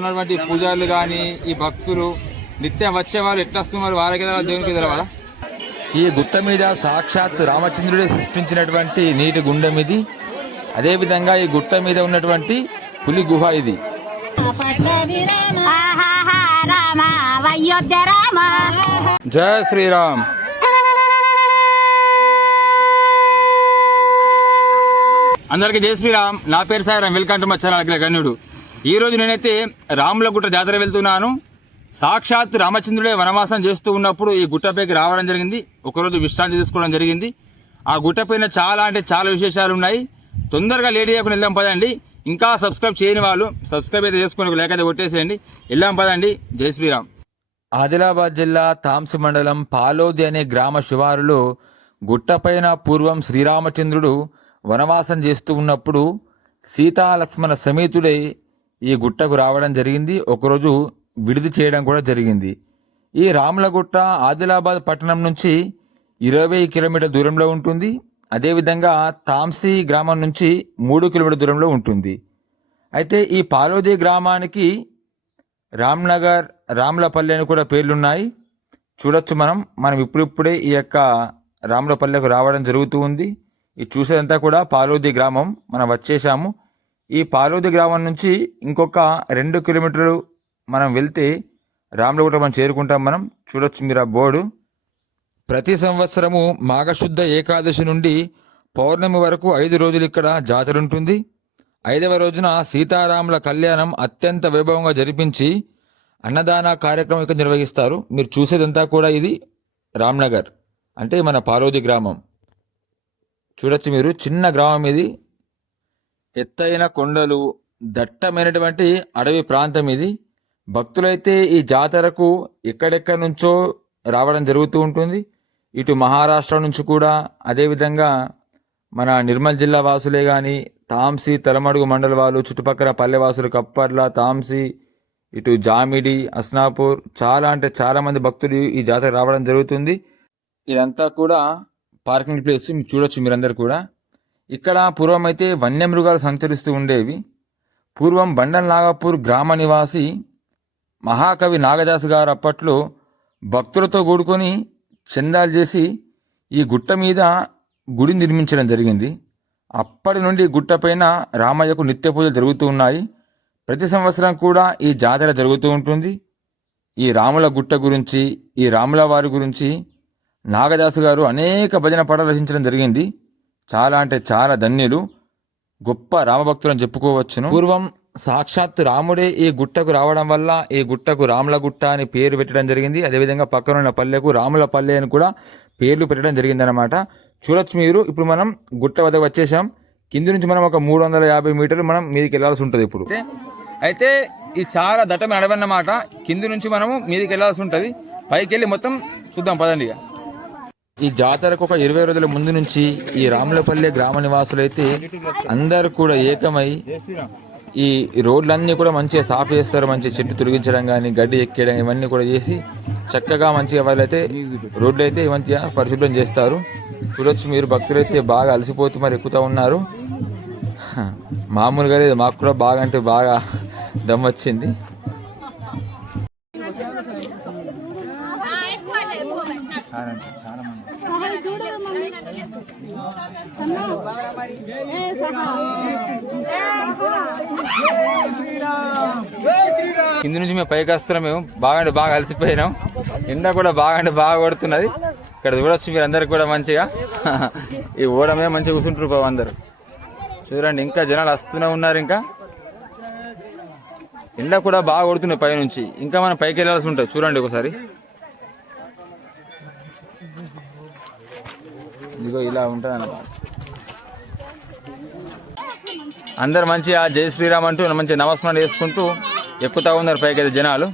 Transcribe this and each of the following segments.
ఉన్నటువంటి పూజారులు కానీ ఈ భక్తులు నిత్యం వచ్చేవారు ఎట్లా వస్తున్నారు వారికి దేవునికి తెలవాలా ఈ గుట్ట మీద సాక్షాత్ రామచంద్రుడే సృష్టించినటువంటి నీటి గుండం ఇది అదేవిధంగా ఈ గుట్ట మీద ఉన్నటువంటి పులి గుహ ఇది. జయ శ్రీరామ్. అందరికీ జై శ్రీరామ్. నా పేరు సాయిరామ్. వెల్కమ్ టు మా ఛానల్ అగ్ర ఈరోజు ఈ రోజు నేనైతే రాములగుట్ట జాతర వెళ్తున్నాను. సాక్షాత్ రామచంద్రుడే వనవాసం చేస్తూ ఉన్నప్పుడు ఈ గుట్టపైకి రావడం జరిగింది. ఒకరోజు విశ్రాంతి తీసుకోవడం జరిగింది. ఆ గుట్టపైన చాలా అంటే చాలా విశేషాలు ఉన్నాయి. తొందరగా లేడీ చేయకుండా వెళ్దాం పదండి. ఇంకా సబ్స్క్రైబ్ చేయని వాళ్ళు సబ్స్క్రైబ్ అయితే చేసుకుని లేక అయితే కొట్టేసేయండి. వెళ్దాం పదండి. జై శ్రీరామ్. ఆదిలాబాద్ జిల్లా తాంసి మండలం పాలోది అనే గ్రామ శివారులో గుట్టపైన పూర్వం శ్రీరామచంద్రుడు వనవాసం చేస్తూ ఉన్నప్పుడు సీతాలక్ష్మణ సమేతుడై ఈ గుట్టకు రావడం జరిగింది. ఒకరోజు విడిది చేయడం కూడా జరిగింది. ఈ రాములగుట్ట ఆదిలాబాద్ పట్టణం నుంచి ఇరవై కిలోమీటర్ దూరంలో ఉంటుంది. అదేవిధంగా తాంసీ గ్రామం నుంచి మూడు కిలోమీటర్ దూరంలో ఉంటుంది. అయితే ఈ పాలోది గ్రామానికి రామ్నగర్ రామ్లపల్లి అని కూడా పేర్లున్నాయి. చూడొచ్చు మనం. మనం ఇప్పుడిప్పుడే ఈ యొక్క రామ్లపల్లెకు రావడం జరుగుతూ ఉంది. ఇది చూసేదంతా కూడా పాలోది గ్రామం. మనం వచ్చేసాము. ఈ పాలోది గ్రామం నుంచి ఇంకొక రెండు కిలోమీటర్లు మనం వెళ్తే రాములగుట మనం చేరుకుంటాం మనం. చూడొచ్చు మీరు ఆ బోర్డు. ప్రతి సంవత్సరము మాఘశుద్ధ ఏకాదశి నుండి పౌర్ణమి వరకు ఐదు రోజులు ఇక్కడ జాతర ఉంటుంది. ఐదవ రోజున సీతారాముల కళ్యాణం అత్యంత వైభవంగా జరిపించి అన్నదాన కార్యక్రమం ఇక్కడ నిర్వహిస్తారు. మీరు చూసేదంతా కూడా ఇది రామ్నగర్ అంటే మన పార్వతి గ్రామం. చూడొచ్చు మీరు చిన్న గ్రామం ఇది. ఎత్తైన కొండలు దట్టమైనటువంటి అడవి ప్రాంతం ఇది. భక్తులైతే ఈ జాతరకు ఎక్కడెక్కడి నుంచో రావడం జరుగుతూ ఉంటుంది. ఇటు మహారాష్ట్ర నుంచి కూడా అదేవిధంగా మన నిర్మల్ జిల్లా వాసులే కానీ తాంసీ తలమడుగు మండల వాళ్ళు చుట్టుపక్కల పల్లెవాసులు కప్పర్ల తాంసీ ఇటు జామిడి అస్నాపూర్ చాలా అంటే చాలామంది భక్తులు ఈ జాతర రావడం జరుగుతుంది. ఇదంతా కూడా పార్కింగ్ ప్లేస్ మీరు చూడొచ్చు మీరందరూ కూడా. ఇక్కడ పూర్వం అయితే వన్యమృగాలు సంచరిస్తూ ఉండేవి. పూర్వం బండల్ నాగపూర్ గ్రామ నివాసి మహాకవి నాగదాసు గారు అప్పట్లో భక్తులతో కూడుకొని చందాలు చేసి ఈ గుట్ట మీద గుడి నిర్మించడం జరిగింది. అప్పటి నుండి గుట్టపైన రామయ్యకు నిత్య పూజలు జరుగుతూ ఉన్నాయి. ప్రతి సంవత్సరం కూడా ఈ జాతర జరుగుతూ ఉంటుంది. ఈ రాముల గుట్ట గురించి ఈ రాముల వారి గురించి నాగదాసు గారు అనేక భజన పాటలు రచించడం జరిగింది. చాలా అంటే చాలా ధన్యులు. గొప్ప రామభక్తులని చెప్పుకోవచ్చును. పూర్వం సాక్షాత్ రాముడే ఈ గుట్టకు రావడం వల్ల ఈ గుట్టకు రాముల గుట్ట అని పేరు పెట్టడం జరిగింది. అదేవిధంగా పక్కనున్న పల్లెకు రాముల పల్లె అని కూడా పేర్లు పెట్టడం జరిగిందనమాట చూడొచ్చు మీరు. ఇప్పుడు మనం గుట్ట వద్దకు వచ్చేసాం కింది నుంచి మనం ఒక మూడు వందల యాభై మీటర్లు మనం మీదకి వెళ్ళాల్సి ఉంటుంది ఇప్పుడు. అయితే ఇది చాలా దట్టమైన అడవి అన్నమాట. కింది నుంచి మనము మీదకి వెళ్ళాల్సి ఉంటుంది. పైకి వెళ్ళి మొత్తం చూద్దాం పదండి ఇక. ఈ జాతరకు ఒక ఇరవై రోజుల ముందు నుంచి ఈ రాములపల్లె గ్రామ నివాసులైతే అందరు కూడా ఏకమై ఈ రోడ్లన్నీ కూడా మంచిగా సాఫ్ చేస్తారు మంచిగా చెట్టు తొలగించడం కానీ గడ్డి ఎక్కేయడం ఇవన్నీ కూడా చేసి చక్కగా మంచిగా వాళ్ళైతే రోడ్లు అయితే మంచిగా పరిశుభ్రం చేస్తారు. చూడొచ్చు మీరు భక్తులైతే బాగా అలసిపోతూ మరి ఎక్కుతూ ఉన్నారు. మామూలుగా లేదు మాకు కూడా బాగా అంటే బాగా దమ్ వచ్చింది. కింది నుంచి మేము పైకి వస్తున్నాం మేము. బాగా అంటే బాగా అలసిపోయినాం. ఎండ కూడా బాగా అంటే బాగా కొడుతున్నది. ఇక్కడ చూడొచ్చు మీరు అందరికి కూడా మంచిగా. ఈ ఓడమే మంచిగా కూర్చుంటారు బాబు అందరు. చూడండి ఇంకా జనాలు వస్తూనే ఉన్నారు ఇంకా. ఎండ కూడా బాగా కొడుతున్నాయి పైనుంచి ఇంకా మనం పైకి వెళ్ళాల్సి ఉంటుంది. చూడండి ఒకసారి. ఇదిగో ఇలా ఉంటుంది అన్నమాట అందరు మంచిగా జై శ్రీరామ్ అంటూ మంచి నమస్కారం చేసుకుంటూ ఎక్కుతా ఉన్నారు పైకి అయితే జనాలు.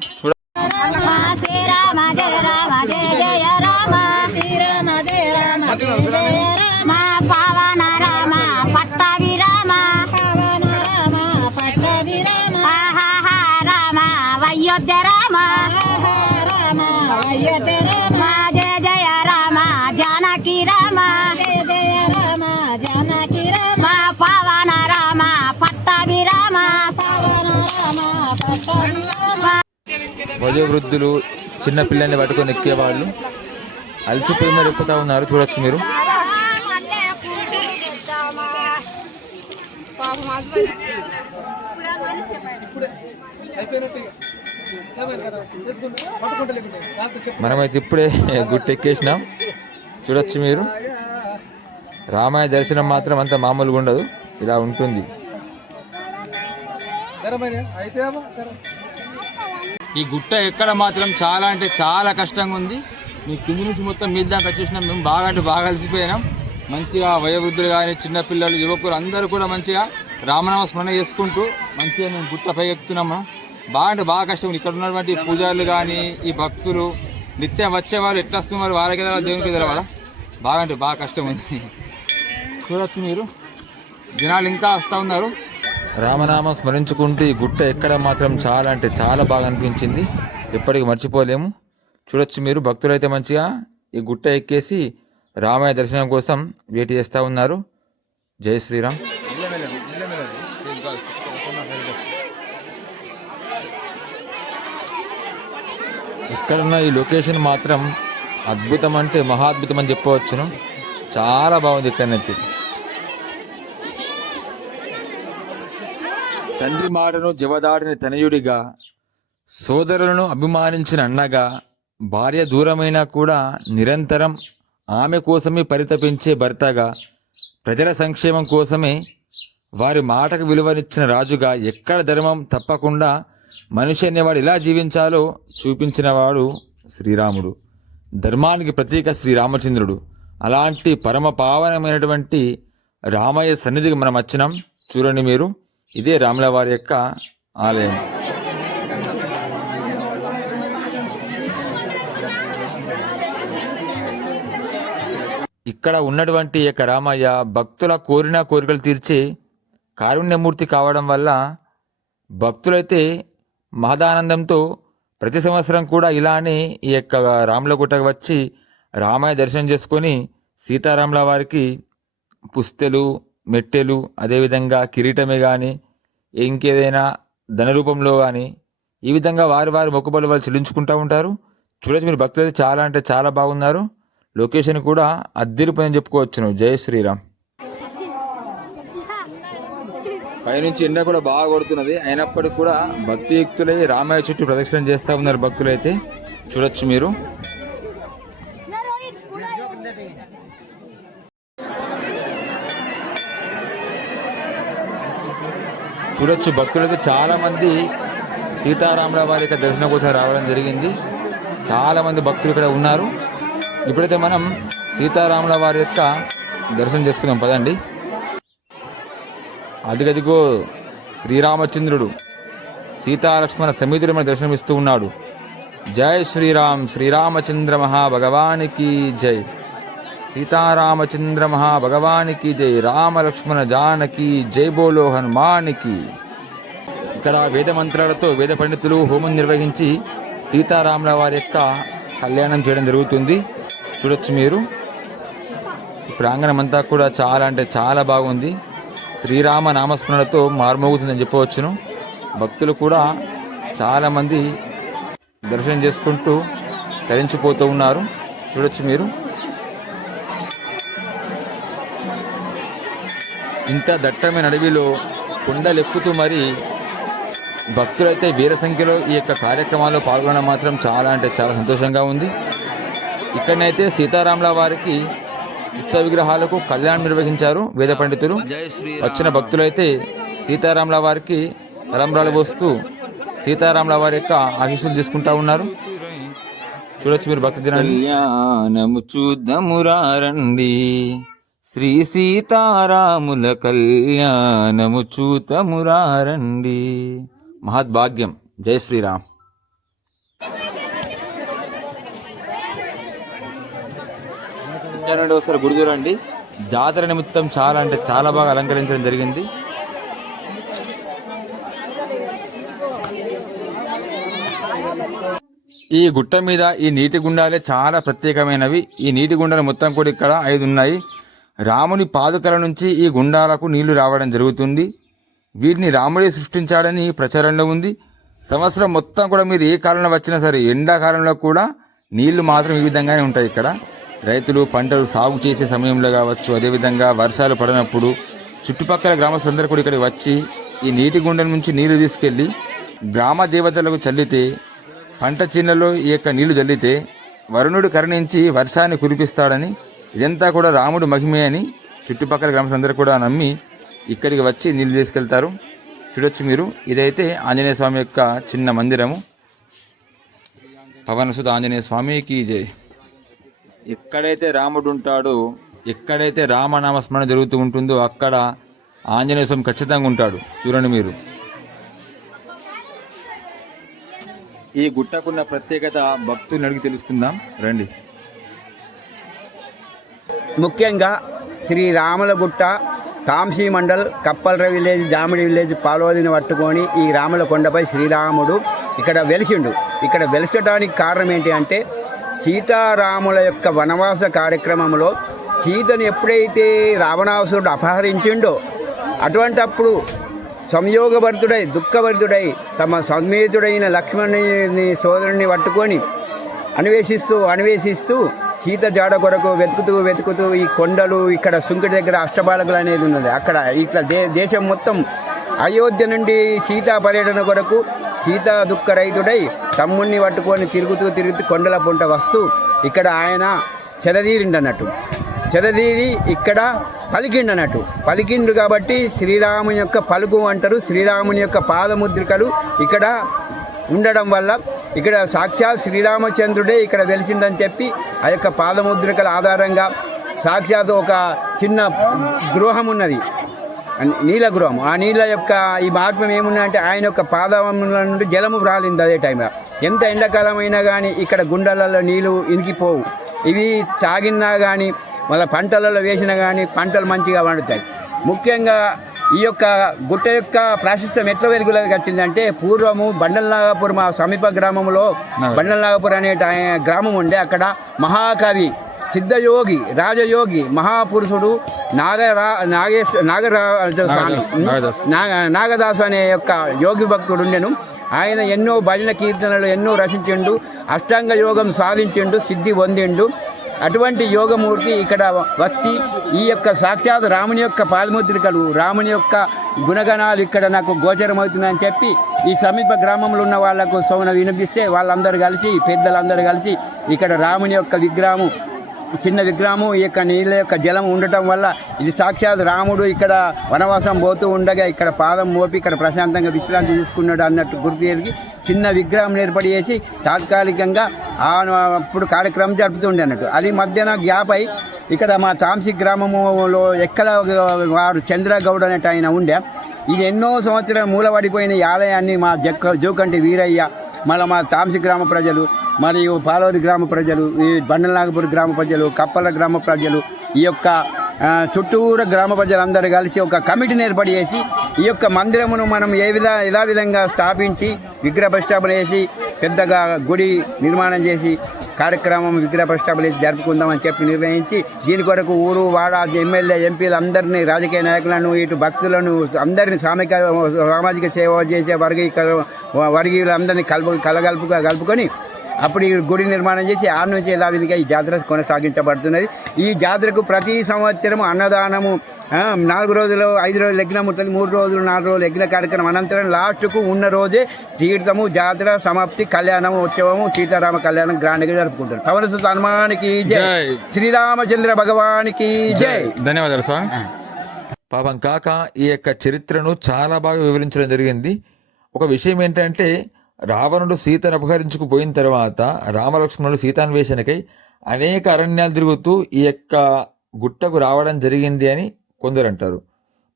వయోవృద్ధులు చిన్న పిల్లల్ని పట్టుకొని ఎక్కేవాళ్ళు. అలసిపోయి మరి ఎక్కుతా ఉన్నారు చూడొచ్చు మీరు. మనమైతే ఇప్పుడే గుట్టెక్కేసినాం చూడొచ్చు మీరు. రామాయ దర్శనం మాత్రం అంత మామూలుగా ఉండదు. ఇలా ఉంటుంది. ఈ గుట్ట ఎక్కడ మాత్రం చాలా అంటే చాలా కష్టంగా ఉంది. మీ కింది నుంచి మొత్తం మీద దాకా వచ్చేసినాం. మేము బాగా అంటే బాగా కలిసిపోయినాం మంచిగా వయోవృద్ధులు కానీ చిన్నపిల్లలు యువకులు అందరూ కూడా మంచిగా రామనామ స్మరణ చేసుకుంటూ మంచిగా మేము గుట్ట పై ఎక్కుతున్నాం. మనం బాగా అంటే బాగా కష్టం. ఇక్కడ ఉన్నటువంటి పూజారులు కానీ ఈ భక్తులు నిత్యం వచ్చేవారు ఎట్లా వస్తున్నారు వారికి ఎదురా దేవునికి ఎదురవాలా బాగా అంటే బాగా కష్టం ఉంది. చూడొచ్చు మీరు. జనాలు ఇంకా వస్తూ ఉన్నారు. రామనామం స్మరించుకుంటూ ఈ గుట్ట ఎక్కడ మాత్రం చాలా అంటే చాలా బాగా అనిపించింది. ఎప్పటికీ మర్చిపోలేము. చూడొచ్చు మీరు భక్తులైతే మంచిగా ఈ గుట్ట ఎక్కేసి రామయ్య దర్శనం కోసం వేటి చేస్తూ ఉన్నారు. జై శ్రీరామ్. ఇక్కడున్న ఈ లొకేషన్ మాత్రం అద్భుతం అంటే మహాద్భుతం అని చెప్పవచ్చును. చాలా బాగుంది ఇక్కడనైతే. తండ్రి మాటను జవదాడిన తనయుడిగా సోదరులను అభిమానించిన అన్నగా భార్య దూరమైనా కూడా నిరంతరం ఆమె కోసమే పరితపించే భర్తగా ప్రజల సంక్షేమం కోసమే వారి మాటకు విలువనిచ్చిన రాజుగా ఎక్కడ ధర్మం తప్పకుండా మనిషి అనేవాడు ఎలా జీవించాలో చూపించినవాడు శ్రీరాముడు. ధర్మానికి ప్రతీక శ్రీరామచంద్రుడు అలాంటి పరమ పావనమైనటువంటి రామయ్య సన్నిధికి మనం వచ్చినాం. చూడండి మీరు. ఇదే రాముల వారి యొక్క ఆలయం. ఇక్కడ ఉన్నటువంటి యొక్క రామయ్య భక్తుల కోరిన కోరికలు తీర్చి కారుణ్యమూర్తి కావడం వల్ల భక్తులైతే మహదానందంతో ప్రతి సంవత్సరం కూడా ఇలానే ఈ యొక్క రాములగుట్టకు వచ్చి రామయ్య దర్శనం చేసుకొని సీతారాముల వారికి పుస్తెలు మెట్టెలు అదేవిధంగా కిరీటమే కానీ ఇంకేదైనా ధన రూపంలో కానీ ఈ విధంగా వారి వారి మొక్కుబళ్ళు వాళ్ళు చెల్లించుకుంటూ ఉంటారు. చూడొచ్చు మీరు భక్తులు అయితే చాలా అంటే చాలా బాగున్నారు. లొకేషన్ కూడా అద్దరిపోయిందని చెప్పుకోవచ్చును. జై శ్రీరామ్. పైనుంచి ఎండ కూడా బాగా కొడుతున్నది. అయినప్పటికీ కూడా భక్తియుక్తులై రామాయ చుట్టూ ప్రదక్షిణ చేస్తూ ఉన్నారు భక్తులైతే. చూడొచ్చు మీరు. చూడొచ్చు. భక్తులైతే చాలామంది సీతారాముల వారి యొక్క దర్శనం కోసం రావడం జరిగింది. చాలామంది భక్తులు ఇక్కడ ఉన్నారు. ఇప్పుడైతే మనం సీతారాముల వారి యొక్క దర్శనం చేస్తున్నాం పదండి. అదిగదిగో శ్రీరామచంద్రుడు సీతాలక్ష్మణ సమితుడు మన దర్శనమిస్తూ ఉన్నాడు. జై శ్రీరామ్ శ్రీరామచంద్ర మహా భగవానికి జై. సీతారామచంద్ర మహాభగవానికి జై రామలక్ష్మణ జానకి జై బోలో హనుమానికి. ఇక్కడ వేద మంత్రాలతో వేద పండితులు హోమం నిర్వహించి సీతారాముల వారి యొక్క కళ్యాణం చేయడం జరుగుతుంది. చూడొచ్చు మీరు. ప్రాంగణం అంతా కూడా చాలా అంటే చాలా బాగుంది. శ్రీరామ నామస్మరణతో మార్మోగుతుందని చెప్పవచ్చును. భక్తులు కూడా చాలామంది దర్శనం చేసుకుంటూ తరించిపోతూ ఉన్నారు. చూడొచ్చు మీరు. ఇంత దట్టమైన అడవిలో కొండలెక్కుతూ మరి భక్తులైతే వీర సంఖ్యలో ఈ యొక్క కార్యక్రమాల్లో పాల్గొనడం మాత్రం చాలా అంటే చాలా సంతోషంగా ఉంది. ఇక్కడనైతే సీతారాముల వారికి ఉత్సవ విగ్రహాలకు కళ్యాణం నిర్వహించారు వేద పండితులు. వచ్చిన భక్తులైతే సీతారాముల వారికి తలంబ్రాలు పోస్తూ సీతారాముల వారి యొక్క ఆశీస్సులు తీసుకుంటా ఉన్నారు. చూడొచ్చు మీరు భక్తి దినాన్ని. కళ్యాణము చూద్దామురారండి శ్రీ సీతారాముల కళ్యాణము చూతమురారండి. మహద్భాగ్యం. జై శ్రీరామ్. చూడండి ఒకసారి గుడి చూడండి జాతర నిమిత్తం చాలా అంటే చాలా బాగా అలంకరించడం జరిగింది. ఈ గుట్ట మీద ఈ నీటి గుండాలే చాలా ప్రత్యేకమైనవి. ఈ నీటి గుండాలు మొత్తం కూడా ఇక్కడ ఐదు ఉన్నాయి. రాముని పాదుకల నుంచి ఈ గుండాలకు నీళ్ళు రావడం జరుగుతుంది. వీటిని రాముడే సృష్టించాడని ప్రచారంలో ఉంది. సంవత్సరం మొత్తం కూడా మీరు ఏ కాలంలో వచ్చినా సరే ఎండాకాలంలో కూడా నీళ్ళు మాత్రం ఈ విధంగానే ఉంటాయి ఇక్కడ. రైతులు పంటలు సాగు చేసే సమయంలో కావచ్చు అదేవిధంగా వర్షాలు పడినప్పుడు చుట్టుపక్కల గ్రామస్తులందరూ కూడా ఇక్కడికి వచ్చి ఈ నీటి గుండెల నుంచి నీళ్ళు తీసుకెళ్ళి గ్రామ దేవతలకు చల్లితే పంట చేనులలో ఈ యొక్క నీళ్ళు చల్లితే వరుణుడు కరుణించి వర్షాన్ని కురిపిస్తాడని ఇదంతా కూడా రాముడు మహిమే అని చుట్టుపక్కల గ్రామస్తులందరూ కూడా నమ్మి ఇక్కడికి వచ్చి నీళ్ళు తీసుకెళ్తారు. చూడొచ్చు మీరు. ఇదైతే ఆంజనేయ స్వామి యొక్క చిన్న మందిరము. పవనసుత ఆంజనేయ స్వామికి జై. ఎక్కడైతే రాముడు ఉంటాడో ఎక్కడైతే రామనామ స్మరణ జరుగుతూ ఉంటుందో అక్కడ ఆంజనేయ స్వామి ఖచ్చితంగా ఉంటాడు. చూడండి మీరు. ఈ గుట్టకున్న ప్రత్యేకత భక్తుల్ని అడిగి తెలుస్తుందాం? రండి. ముఖ్యంగా శ్రీ రాములగుట్ట కాంసీ మండల్ కప్పల్ర విలేజ్ జామిడి విలేజ్ పాలోదిని పట్టుకొని ఈ రాముల కొండపై శ్రీరాముడు ఇక్కడ వెలిసిండు. ఇక్కడ వెలిసడానికి కారణం ఏంటి అంటే సీతారాముల యొక్క వనవాస కార్యక్రమంలో సీతను ఎప్పుడైతే రావణాసురుడు అపహరించిండో అటువంటప్పుడు సంయోగభరితుడై దుఃఖభరితుడై తమ సమేతుడైన లక్ష్మణుని సోదరుని పట్టుకొని అన్వేషిస్తూ అన్వేషిస్తూ సీత జాడ కొరకు వెతుకుతూ వెతుకుతూ ఈ కొండలు ఇక్కడ సుంకటి దగ్గర అష్టబాలకులు అనేది ఉన్నది. అక్కడ ఇట్లా దే దేశం మొత్తం అయోధ్య నుండి సీతా పర్యటన కొరకు సీతా దుఃఖ రైతుడై తమ్ముణ్ణి పట్టుకొని తిరుగుతూ తిరుగుతూ కొండల పొంట వస్తూ ఇక్కడ ఆయన సెదదీరిండన్నట్టు సెదదీరి ఇక్కడ పలికిండు అన్నట్టు పలికిండు కాబట్టి శ్రీరాముని యొక్క పలుకు అంటారు. శ్రీరాముని యొక్క పాదముద్రికలు ఇక్కడ ఉండడం వల్ల ఇక్కడ సాక్షాత్ శ్రీరామచంద్రుడే ఇక్కడ వెలిసిందని చెప్పి ఆ యొక్క పాదముద్రికల ఆధారంగా సాక్షాత్ ఒక చిన్న గృహం ఉన్నది నీల గృహం ఆ నీళ్ళ యొక్క ఈ మహాత్మ్యం ఏమున్నాయంటే ఆయన యొక్క పాదముల నుండి జలము రాలింది అదే టైంలో ఎంత ఎండాకాలం అయినా కానీ ఇక్కడ గుండెలలో నీళ్ళు ఇనికిపోవు. ఇవి తాగినా కానీ మళ్ళీ పంటలలో వేసినా కానీ పంటలు మంచిగా పండుతాయి. ముఖ్యంగా ఈ యొక్క గుట్ట యొక్క ప్రాశస్త్యం ఎట్లా వెలుగులోకి వచ్చిందంటే పూర్వము బండలనాగపూర్ మా సమీప గ్రామంలో బండలనాగపూర్ అనే గ్రామం ఉండే. అక్కడ మహాకవి సిద్ధయోగి రాజయోగి మహాపురుషుడు నాగరా నాగేశ్ నాగరా నాగదాసు అనే యొక్క యోగి భక్తుడు ఉండెను. ఆయన ఎన్నో భజన కీర్తనలు ఎన్నో రచించిండు. అష్టాంగ యోగం సాధించిండు సిద్ధి పొందిండు. అటువంటి యోగమూర్తి ఇక్కడ వచ్చి ఈ యొక్క సాక్షాత్ రాముని యొక్క పాలముద్రికలు రాముని యొక్క గుణగణాలు ఇక్కడ నాకు గోచరమవుతుందని చెప్పి ఈ సమీప గ్రామంలో ఉన్న వాళ్ళకు సౌన వినిపిస్తే వాళ్ళందరూ కలిసి పెద్దలందరూ కలిసి ఇక్కడ రాముని యొక్క విగ్రహము చిన్న విగ్రహము ఈ యొక్క నీళ్ళ యొక్క జలం ఉండటం వల్ల ఇది సాక్షాత్ రాముడు ఇక్కడ వనవాసం పోతూ ఉండగా ఇక్కడ పాదం మోపి ఇక్కడ ప్రశాంతంగా విశ్రాంతి తీసుకున్నాడు అన్నట్టు గుర్తు ఎరిగి చిన్న విగ్రహం ఏర్పాటు చేసి తాత్కాలికంగా ఆ అప్పుడు కార్యక్రమం జరుపుతుండే అన్నట్టు. అది మధ్యాహ్న గ్యాప్ అయి ఇక్కడ మా తాంసి గ్రామములో ఎక్కల వారు చంద్రగౌడ్ అనేట ఆయన ఉండే. ఇది ఎన్నో సంవత్సరాలు మూలబడిపోయిన ఈ ఆలయాన్ని మా జక్క జోకంటి వీరయ్య మళ్ళీ మా తామసి గ్రామ ప్రజలు మరియు పాలవది గ్రామ ప్రజలు ఈ బండలనాగపూర్ గ్రామ ప్రజలు కప్పల గ్రామ ప్రజలు ఈ యొక్క చుట్టూరు గ్రామ ప్రజలందరూ కలిసి ఒక కమిటీని ఏర్పాటు చేసి ఈ యొక్క మందిరమును మనం ఏ విధ ఎలా విధంగా స్థాపించి విగ్రహ ప్రతిష్టాపన చేసి పెద్దగా గుడి నిర్మాణం చేసి కార్యక్రమం విగ్రహ ప్రతిష్టాపన చేసి జరుపుకుందామని చెప్పి నిర్ణయించి దీని కొరకు ఊరు వాడ ఎమ్మెల్యే ఎంపీలు అందరినీ రాజకీయ నాయకులను ఇటు భక్తులను అందరినీ సామిక సామాజిక సేవ చేసే వర్గీకరణ వర్గీయులందరినీ కలుపు కలగలుపుగా కలుపుకొని అప్పుడు ఈ గుడి నిర్మాణం చేసి ఆరు నుంచి ఎలా విధిగా ఈ జాతర కొనసాగించబడుతున్నది. ఈ జాతరకు ప్రతి సంవత్సరం అన్నదానము ఆ, నాలుగు రోజులు ఐదు రోజులు యజ్ఞం ఉంటుంది మూడు రోజులు నాలుగు రోజులు యజ్ఞ కార్యక్రమం. అనంతరం లాస్ట్కు ఉన్న రోజే తీర్థము జాతర సమాప్తి కళ్యాణము ఉత్సవము సీతారామ కళ్యాణం గ్రాండ్గా జరుపుకుంటారు. పవన సుత హనుమానికి జై. జై. శ్రీరామచంద్ర భగవానికి జై. ధన్యవాదాలు స్వామి. పాపం కాక ఈ యొక్క చరిత్రను చాలా బాగా వివరించడం జరిగింది. ఒక విషయం ఏంటంటే రావణుడు సీతను అపహరించుకుపోయిన తర్వాత రామలక్ష్మణుడు సీతాన్వేషణకై అనేక అరణ్యాలు తిరుగుతూ ఈ యొక్క గుట్టకు రావడం జరిగింది అని కొందరు అంటారు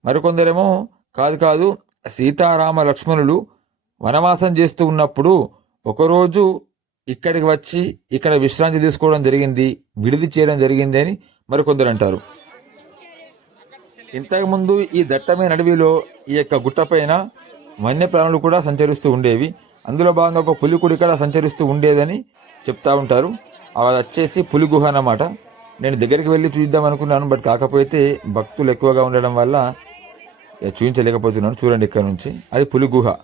మరికొందరేమో కాదు కాదు సీతారామ లక్ష్మణులు వనవాసం చేస్తూ ఉన్నప్పుడు ఒకరోజు ఇక్కడికి వచ్చి ఇక్కడ విశ్రాంతి తీసుకోవడం జరిగింది విడిది చేయడం జరిగింది అని మరికొందరు అంటారు ఇంతకుముందు ఈ దట్టమైన అడవిలో ఈ యొక్క గుట్టపైన వన్యప్రాణులు కూడా సంచరిస్తూ ఉండేవి. అందులో భాగంగా ఒక పులి కూడా ఇక్కడ సంచరిస్తూ ఉండేదని చెప్తా ఉంటారు. అది వచ్చేసి పులి గుహ అన్నమాట. నేను దగ్గరికి వెళ్ళి చూద్దాం అనుకున్నాను బట్ కాకపోతే భక్తులు ఎక్కువగా ఉండడం వల్ల చూపించలేకపోతున్నాను చూడండి ఇక్కడ నుంచి. అది పులి గుహ.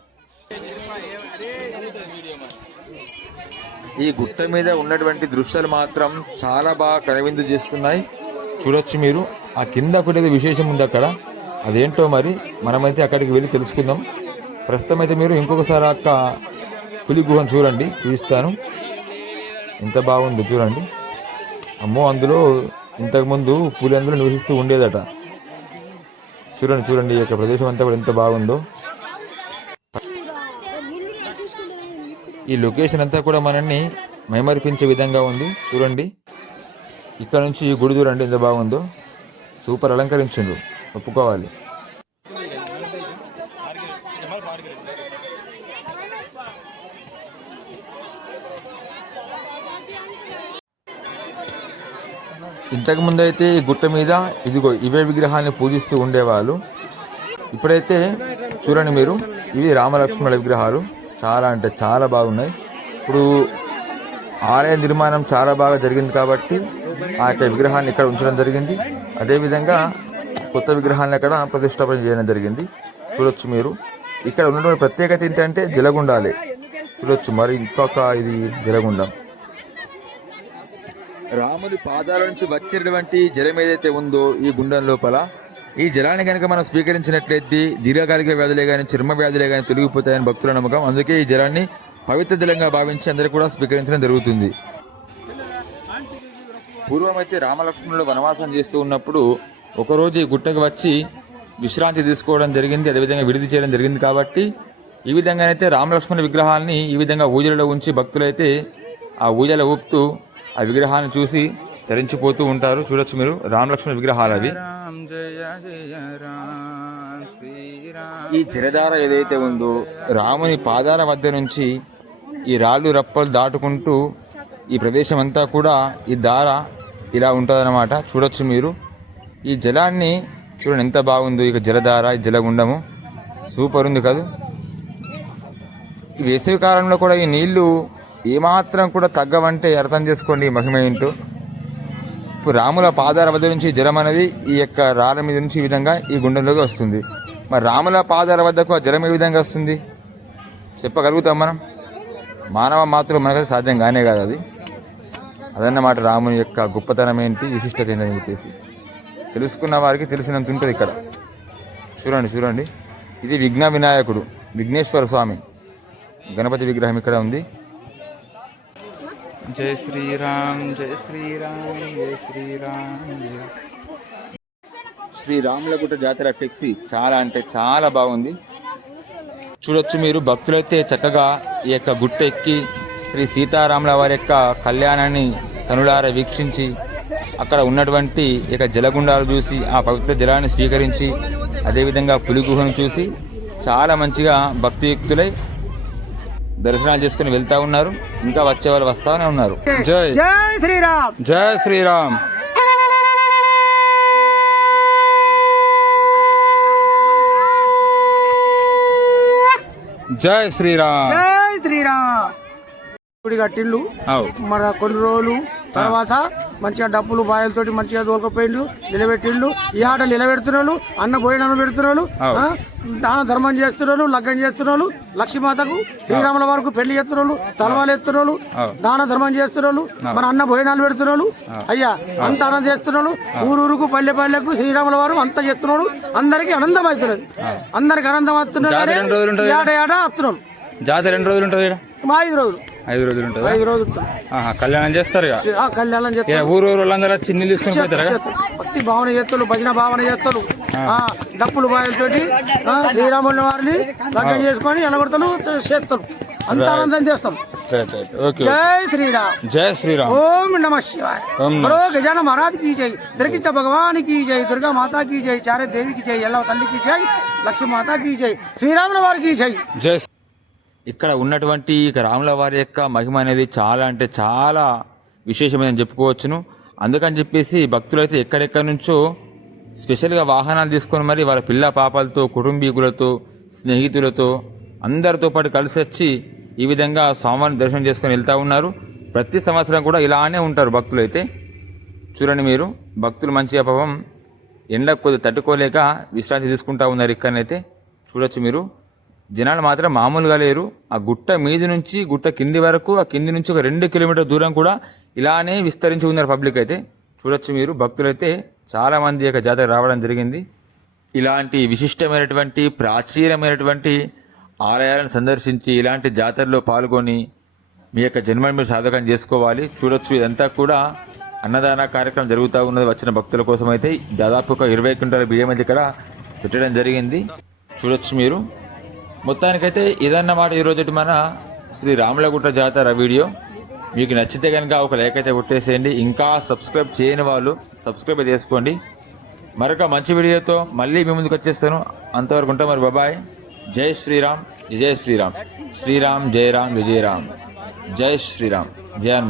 ఈ గుట్ట మీద ఉన్నటువంటి దృశ్యాలు మాత్రం చాలా బాగా కనువిందు చేస్తున్నాయి. చూడొచ్చు మీరు. ఆ కింద ఒకటి విశేషం ఉంది అక్కడ. అదేంటో మరి మనమైతే అక్కడికి వెళ్ళి తెలుసుకుందాం. ప్రస్తుతం అయితే మీరు ఇంకొకసారి అక్క పులి గుహను చూడండి చూపిస్తాను. ఎంత బాగుంది చూడండి. అమ్మో అందులో ఇంతకుముందు పులి అందులో నివసిస్తూ ఉండేదట. చూడండి చూడండి ఈ యొక్క ప్రదేశం అంతా కూడా ఎంత బాగుందో. ఈ లొకేషన్ అంతా కూడా మనల్ని మైమరిపించే విధంగా ఉంది. చూడండి. ఇక్కడ నుంచి ఈ గుడి చూడండి ఎంత బాగుందో. సూపర్ అలంకరించిండ్రు. ఒప్పుకోవాలి. ఇంతకు ముందు అయితే ఈ గుట్ట మీద ఇదిగో ఇవే విగ్రహాన్ని పూజిస్తూ ఉండేవాళ్ళు. ఇప్పుడైతే చూడండి మీరు ఇవి రామలక్ష్మణుల విగ్రహాలు. చాలా అంటే చాలా బాగున్నాయి. ఇప్పుడు ఆలయ నిర్మాణం చాలా బాగా జరిగింది కాబట్టి ఆ యొక్క విగ్రహాన్ని ఇక్కడ ఉంచడం జరిగింది. అదేవిధంగా కొత్త విగ్రహాన్ని అక్కడ ప్రతిష్టాపన చేయడం జరిగింది. చూడొచ్చు మీరు. ఇక్కడ ఉన్నటువంటి ప్రత్యేకత ఏంటంటే జలగుండాలే. చూడొచ్చు మరి ఇంకొక ఇది జలగుండం. రాముని పాదాల నుంచి వచ్చినటువంటి జలం ఏదైతే ఉందో ఈ గుండం లోపల ఈ జలాన్ని కనుక మనం స్వీకరించినట్లయితే దీర్ఘకాలిక వ్యాధులే కానీ చర్మ వ్యాధులే కానీ తొలగిపోతాయని భక్తుల నమ్మకం. అందుకే ఈ జలాన్ని పవిత్ర జలంగా భావించి అందరూ కూడా స్వీకరించడం జరుగుతుంది. పూర్వం అయితే రామలక్ష్మణులు వనవాసం చేస్తూ ఉన్నప్పుడు ఒకరోజు ఈ గుట్టకు వచ్చి విశ్రాంతి తీసుకోవడం జరిగింది. అదేవిధంగా విడిది చేయడం జరిగింది కాబట్టి ఈ విధంగానైతే రామలక్ష్మణ విగ్రహాన్ని ఈ విధంగా ఊజలలో ఉంచి భక్తులైతే ఆ ఊజల ఊపుతూ ఆ విగ్రహాన్ని చూసి తరించిపోతూ ఉంటారు. చూడొచ్చు మీరు. రామలక్ష్మణ విగ్రహాలు అవి. ఈ జలధార ఏదైతే ఉందో రాముని పాదాల మధ్య నుంచి ఈ రాళ్ళు రప్పలు దాటుకుంటూ ఈ ప్రదేశం అంతా కూడా ఈ దార ఇలా ఉంటుందన్నమాట. చూడొచ్చు మీరు. ఈ జలాన్ని చూడండి ఎంత బాగుందో. ఇక జలధార ఈ జలగుండము. సూపర్ ఉంది కదా. ఈ వేసవి కాలంలో కూడా ఈ నీళ్ళు ఏమాత్రం కూడా తగ్గవంటే అర్థం చేసుకోండి మహిమ ఏంటో. ఇప్పుడు రాముల పాదారవధి వద్ద నుంచి జలం అనేది ఈ యొక్క రాళ్ళ మీద నుంచి ఈ విధంగా ఈ గుండెలోకి వస్తుంది. మరి రాముల పాదాల వద్దకు ఆ జలం ఏ విధంగా వస్తుంది? చెప్పగలుగుతాం మనం? మానవ మాత్రం మనకైతే సాధ్యం కానే కాదు అది. అదన్నమాట రాముని యొక్క గొప్పతనం ఏంటి విశిష్టత ఏంటని చెప్పేసి. తెలుసుకున్న వారికి తెలిసినంత ఉంటుంది ఇక్కడ. చూడండి చూడండి. ఇది విఘ్న వినాయకుడు విఘ్నేశ్వర స్వామి. గణపతి విగ్రహం ఇక్కడ ఉంది. జై శ్రీరామ్ జై శ్రీరామ్ జై శ్రీరామ్ శ్రీరాములగుట్ట జాతర ఫ్లెక్సీ చాలా అంటే చాలా బాగుంది. చూడొచ్చు మీరు భక్తులైతే చక్కగా ఈ యొక్క గుట్ట ఎక్కి శ్రీ సీతారాముల వారి యొక్క కళ్యాణాన్ని కనులార వీక్షించి అక్కడ ఉన్నటువంటి ఇక యొక్క జలగుండాలు చూసి ఆ పవిత్ర జలాన్ని స్వీకరించి అదేవిధంగా పులిగుహను చూసి చాలా మంచిగా భక్తియుక్తులై దర్శనాలు చేసుకుని వెళ్తా ఉన్నారు. ఇంకా వచ్చే వాళ్ళు వస్తానే ఉన్నారు. జై జై. శ్రీరామ్. జై శ్రీరామ్. జై శ్రీరామ్. జై శ్రీరామ్. గుడి కట్టిండు. మన కొన్ని రోజులు తర్వాత మంచిగా డప్పులు బాయలతోటి మంచిగా దోలకపోయిండు నిలబెట్టిండు. ఈ ఆట నిలబెడుతున్నాడు అన్న భోజనం పెడుతున్నాడు దాన ధర్మం చేస్తున్నాడు లగ్గం చేస్తున్నాడు లక్ష్మీమాతకు శ్రీరాముల వరకు పెళ్ళి చేస్తున్నాడు తలవాలు ఎత్తున్నాడు. దాన ధర్మం చేస్తున్నాడు మన అన్న భోజనాలు పెడుతున్నాడు అయ్యా అంత ఆనందం చేస్తున్నాడు ఊరూరుకు పల్లె పల్లెకు శ్రీరాముల వారు అంత చేస్తున్నాడు అందరికి ఆనందం అవుతున్నది. అందరికి ఆనందం అవుతున్నది? ఏట ఏట వస్తున్నాడు జాతర ఎన్ని రోజులు ఉంటుంది ఐదు రోజులు. ఐదు రోజులు ఉంటుంది? ఐదు రోజులు కళ్యాణం చేస్తారు ఆ కళ్యాణం చేస్తారు. ఊరు ఊరు వాళ్ళందరూ వచ్చి నీళ్ళు తీసుకుని పోతారు? భక్తి భావన చేస్తారు భజన భావన చేస్తారు. ఆ, డప్పులు బాయలతోటి ఆ, శ్రీరాముల వారిని లగ్నం చేసుకొని ఎలగొడతలు చేస్తారు. అంత ఆనందం చేస్తాం. జై శ్రీరామ్. జై శ్రీరామ్. ఓం నమ శివాయ. మరో గజాన మహారాజ్ జై. శ్రీకృష్ణ భగవానికి జై. దుర్గా మాతాకి జై. చారే దేవి జై. ఎల్లవ తల్లికి జై. లక్ష్మీ మాతాకి జై. శ్రీరాముల వారికి జై. జై ఇక్కడ ఉన్నటువంటి ఇక రాముల వారి యొక్క మహిమ అనేది చాలా అంటే చాలా విశేషమైనది చెప్పుకోవచ్చును. అందుకని చెప్పేసి భక్తులైతే ఎక్కడెక్కడి నుంచో స్పెషల్గా వాహనాలు తీసుకొని మరి వాళ్ళ పిల్ల పాపలతో కుటుంబీకులతో స్నేహితులతో అందరితో పాటు కలిసి వచ్చి ఈ విధంగా స్వామివారిని దర్శనం చేసుకొని వెళ్తూ ఉన్నారు. ప్రతి సంవత్సరం కూడా ఇలానే ఉంటారు భక్తులు అయితే చూడండి మీరు భక్తులు మంచిగా పాపం ఎండ కొద్దిగా తట్టుకోలేక విశ్రాంతి తీసుకుంటా ఉన్నారు ఇక్కడనైతే. చూడొచ్చు మీరు. జనాలు మాత్రం మామూలుగా లేరు. ఆ గుట్ట మీది నుంచి గుట్ట కింది వరకు ఆ కింది నుంచి ఒక రెండు కిలోమీటర్ దూరం కూడా ఇలానే విస్తరించి ఉన్నారు పబ్లిక్ అయితే. చూడొచ్చు మీరు భక్తులైతే చాలామంది యొక్క జాతర రావడం జరిగింది. ఇలాంటి విశిష్టమైనటువంటి ప్రాచీనమైనటువంటి ఆలయాలను సందర్శించి ఇలాంటి జాతరలో పాల్గొని మీ యొక్క జన్మని మీరు సాధకం చేసుకోవాలి. చూడొచ్చు ఇదంతా కూడా అన్నదాన కార్యక్రమం జరుగుతూ ఉన్నది వచ్చిన భక్తుల కోసం అయితే దాదాపు ఒక ఇరవై క్వింటాల బియ్యం అయితే ఇక్కడ పెట్టడం జరిగింది. చూడొచ్చు మీరు. మొత్తానికైతే ఇదన్నమాట ఈరోజు మన శ్రీ రాములగుట్ట జాతర వీడియో. మీకు నచ్చితే కనుక ఒక లైక్ అయితే కొట్టేసేయండి. ఇంకా సబ్స్క్రైబ్ చేయని వాళ్ళు సబ్స్క్రైబ్ చేసుకోండి. మరొక మంచి వీడియోతో మళ్ళీ మీ ముందుకు వచ్చేస్తాను. అంతవరకు ఉంటాం మరి. బాబాయ్. జై శ్రీరామ్. విజయ శ్రీరామ్. శ్రీరామ్ జయరామ్ విజయరామ్ జై శ్రీరామ్. జయ